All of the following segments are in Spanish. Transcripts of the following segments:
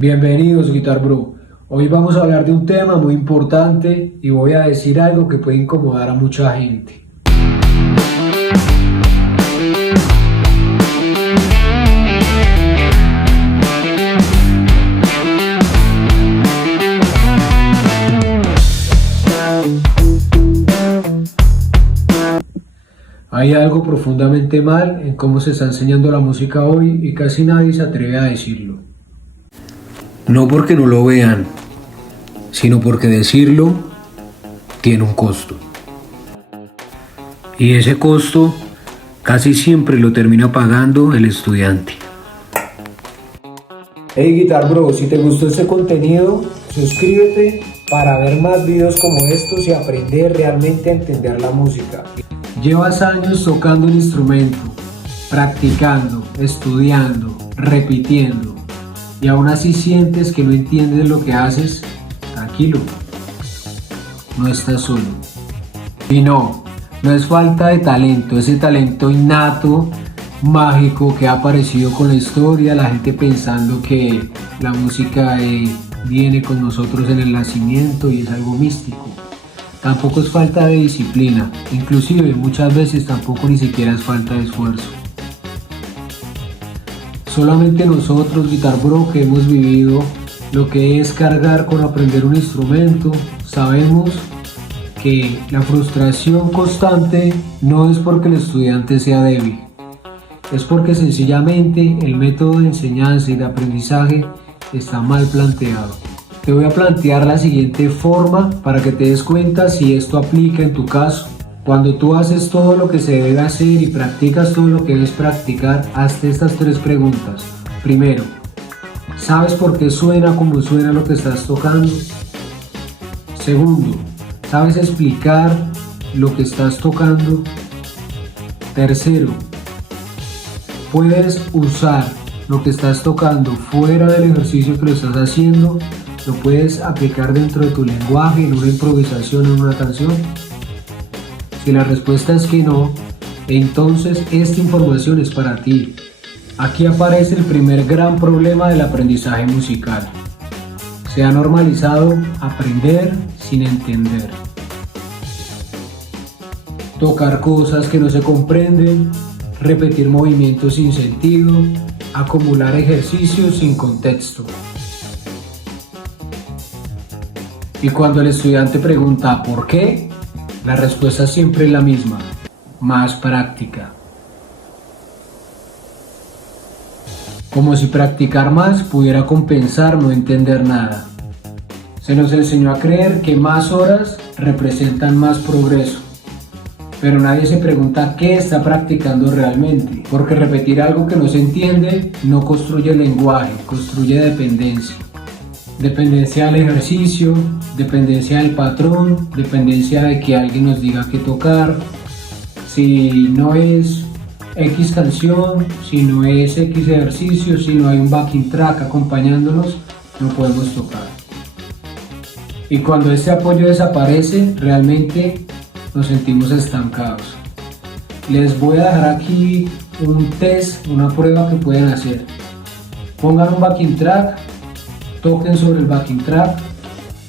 Bienvenidos Guitar Bro. Hoy vamos a hablar de un tema muy importante y voy a decir algo que puede incomodar a mucha gente. Hay algo profundamente mal en cómo se está enseñando la música hoy y casi nadie se atreve a decirlo. No porque no lo vean, sino porque decirlo tiene un costo. Y ese costo casi siempre lo termina pagando el estudiante. Hey Guitar Bro, si te gustó este contenido, suscríbete para ver más videos como estos y aprender realmente a entender la música. Llevas años tocando un instrumento, practicando, estudiando, repitiendo, y aún así sientes que no entiendes lo que haces. Tranquilo, no estás solo. Y no es falta de talento, ese talento innato, mágico que ha aparecido con la historia, la gente pensando que la música viene con nosotros en el nacimiento y es algo místico. Tampoco es falta de disciplina, inclusive muchas veces tampoco ni siquiera es falta de esfuerzo. Solamente nosotros, Guitar Bro, que hemos vivido lo que es cargar con aprender un instrumento, sabemos que la frustración constante no es porque el estudiante sea débil, es porque sencillamente el método de enseñanza y de aprendizaje está mal planteado. Te voy a plantear la siguiente forma para que te des cuenta si esto aplica en tu caso. Cuando tú haces todo lo que se debe hacer y practicas todo lo que debes practicar, hazte estas tres preguntas. Primero, ¿sabes por qué suena como suena lo que estás tocando? Segundo, ¿sabes explicar lo que estás tocando? Tercero, ¿puedes usar lo que estás tocando fuera del ejercicio que lo estás haciendo? ¿Lo puedes aplicar dentro de tu lenguaje, en una improvisación, en una canción? Si la respuesta es que no, entonces esta información es para ti. Aquí aparece el primer gran problema del aprendizaje musical. Se ha normalizado aprender sin entender. Tocar cosas que no se comprenden, repetir movimientos sin sentido, acumular ejercicios sin contexto. Y cuando el estudiante pregunta ¿por qué?, la respuesta siempre es la misma: más práctica. Como si practicar más pudiera compensar no entender nada. Se nos enseñó a creer que más horas representan más progreso, pero nadie se pregunta qué está practicando realmente, porque repetir algo que no se entiende no construye lenguaje, construye dependencia. Dependencia del ejercicio, dependencia del patrón, dependencia de que alguien nos diga qué tocar. Si no es X canción, si no es X ejercicio, si no hay un backing track acompañándonos, no podemos tocar. Y cuando ese apoyo desaparece, realmente nos sentimos estancados. Les voy a dejar aquí un test, una prueba que pueden hacer. Pongan un backing track, toquen sobre el backing track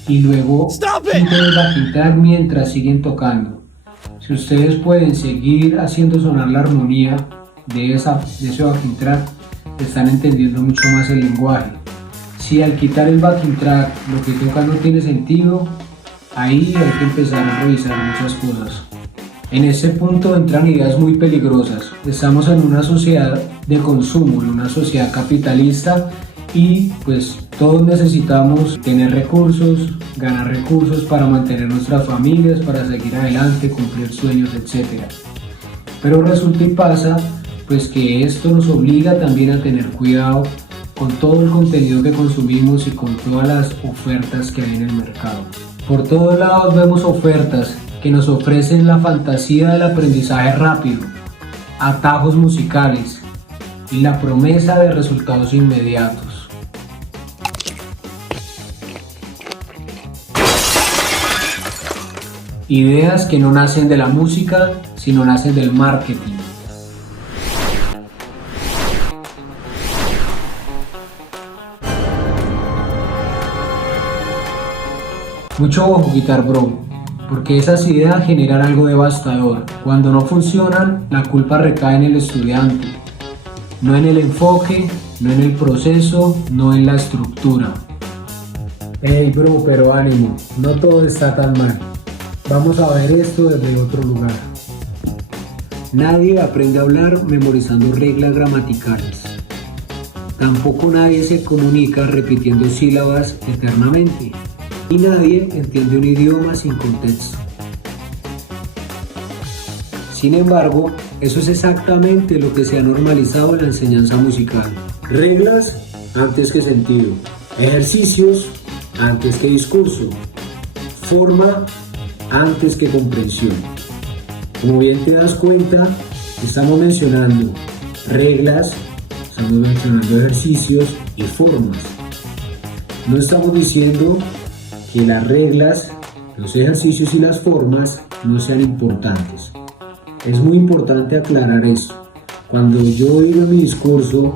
y luego quiten el backing track mientras siguen tocando. Si ustedes pueden seguir haciendo sonar la armonía de ese backing track, están entendiendo mucho más el lenguaje. Si al quitar el backing track lo que tocan no tiene sentido, ahí hay que empezar a revisar muchas cosas. En ese punto entran ideas muy peligrosas. Estamos en una sociedad de consumo, en una sociedad capitalista, y pues todos necesitamos tener recursos, ganar recursos para mantener nuestras familias, para seguir adelante, cumplir sueños, etc. Pero resulta y pasa pues que esto nos obliga también a tener cuidado con todo el contenido que consumimos y con todas las ofertas que hay en el mercado. Por todos lados vemos ofertas que nos ofrecen la fantasía del aprendizaje rápido, atajos musicales y la promesa de resultados inmediatos. Ideas que no nacen de la música, sino nacen del marketing. Mucho ojo, Guitar Bro, porque esas ideas generan algo devastador. Cuando no funcionan, la culpa recae en el estudiante, no en el enfoque, no en el proceso, no en la estructura. Hey bro, pero ánimo, no todo está tan mal. Vamos a ver esto desde otro lugar. Nadie aprende a hablar memorizando reglas gramaticales. Tampoco nadie se comunica repitiendo sílabas eternamente. Y nadie entiende un idioma sin contexto. Sin embargo, eso es exactamente lo que se ha normalizado en la enseñanza musical. Reglas antes que sentido. Ejercicios antes que discurso. Forma antes que comprensión. Como bien te das cuenta, estamos mencionando reglas, estamos mencionando ejercicios y formas. No estamos diciendo que las reglas, los ejercicios y las formas no sean importantes. Es muy importante aclarar esto. Cuando yo digo en mi discurso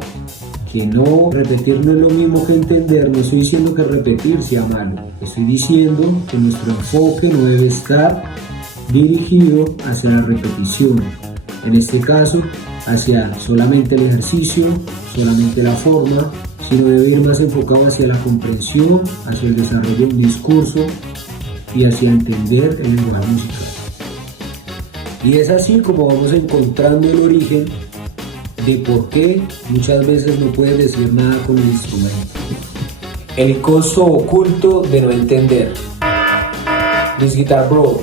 que no repetir no es lo mismo que entender, no estoy diciendo que repetir sea malo. Estoy diciendo que nuestro enfoque no debe estar dirigido hacia la repetición. En este caso, hacia solamente el ejercicio, solamente la forma, sino debe ir más enfocado hacia la comprensión, hacia el desarrollo de un discurso y hacia entender el lenguaje musical. Y es así como vamos encontrando el origen de por qué muchas veces no puedes decir nada con el instrumento. El costo oculto de no entender. This Guitar Bro,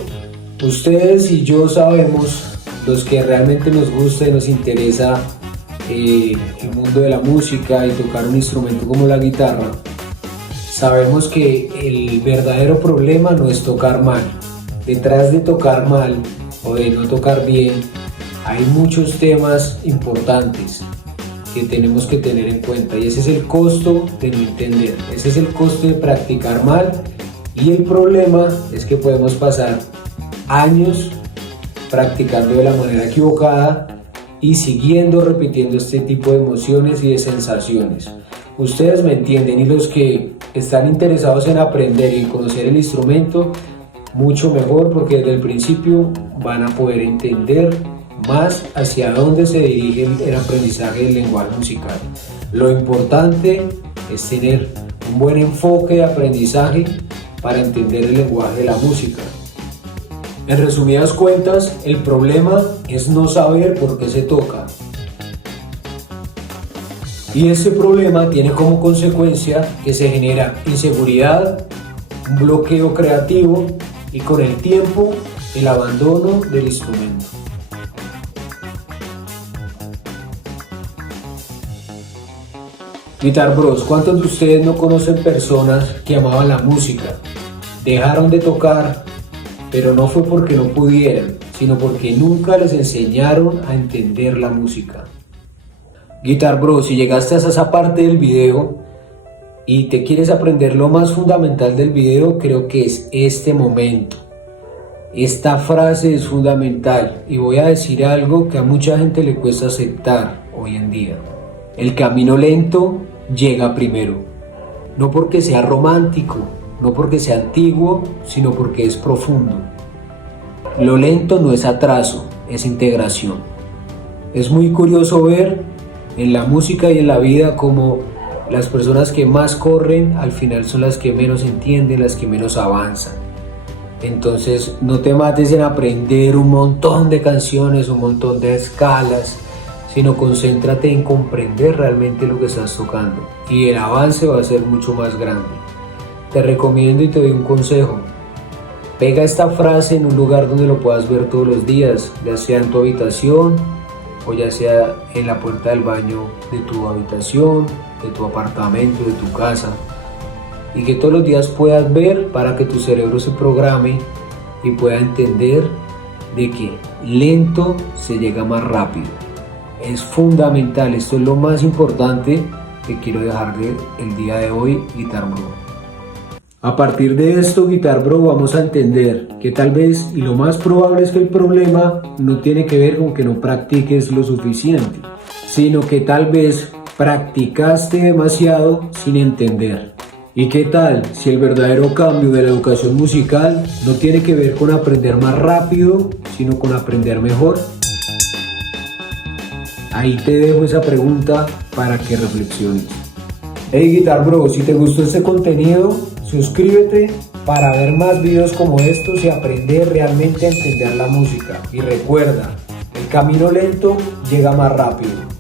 ustedes y yo sabemos, los que realmente nos gusta y nos interesa el mundo de la música y tocar un instrumento como la guitarra, sabemos que el verdadero problema no es tocar mal. Detrás de tocar mal o de no tocar bien hay muchos temas importantes que tenemos que tener en cuenta, y ese es el costo de no entender, ese es el costo de practicar mal. Y el problema es que podemos pasar años practicando de la manera equivocada y siguiendo repitiendo este tipo de emociones y de sensaciones. Ustedes me entienden, y los que están interesados en aprender y conocer el instrumento, mucho mejor, porque desde el principio van a poder entender más hacia dónde se dirige el aprendizaje del lenguaje musical. Lo importante es tener un buen enfoque de aprendizaje para entender el lenguaje de la música. En resumidas cuentas, el problema es no saber por qué se toca. Y ese problema tiene como consecuencia que se genera inseguridad, un bloqueo creativo y con el tiempo el abandono del instrumento. Guitar Bros, ¿cuántos de ustedes no conocen personas que amaban la música? Dejaron de tocar, pero no fue porque no pudieran, sino porque nunca les enseñaron a entender la música. Guitar Bros, si llegaste hasta esa parte del video y te quieres aprender lo más fundamental del video, creo que es este momento. Esta frase es fundamental y voy a decir algo que a mucha gente le cuesta aceptar hoy en día. El camino lento llega primero. No porque sea romántico, no porque sea antiguo, sino porque es profundo. Lo lento no es atraso, es integración. Es muy curioso ver en la música y en la vida cómo las personas que más corren al final son las que menos entienden, las que menos avanzan. Entonces no te mates en aprender un montón de canciones, un montón de escalas, sino concéntrate en comprender realmente lo que estás tocando y el avance va a ser mucho más grande. Te recomiendo y te doy un consejo. Pega esta frase en un lugar donde lo puedas ver todos los días, ya sea en tu habitación o ya sea en la puerta del baño de tu habitación, de tu apartamento, de tu casa, y que todos los días puedas ver para que tu cerebro se programe y pueda entender de que lento se llega más rápido. Es fundamental, esto es lo más importante que quiero dejar el día de hoy, Guitar Bro. A partir de esto, Guitar Bro, vamos a entender que tal vez, y lo más probable es que el problema no tiene que ver con que no practiques lo suficiente, sino que tal vez practicaste demasiado sin entender. ¿Y qué tal si el verdadero cambio de la educación musical no tiene que ver con aprender más rápido, sino con aprender mejor? Ahí te dejo esa pregunta para que reflexiones. Hey Guitar Bro, si te gustó este contenido, suscríbete para ver más videos como estos y aprender realmente a entender la música. Y recuerda, el camino lento llega más rápido.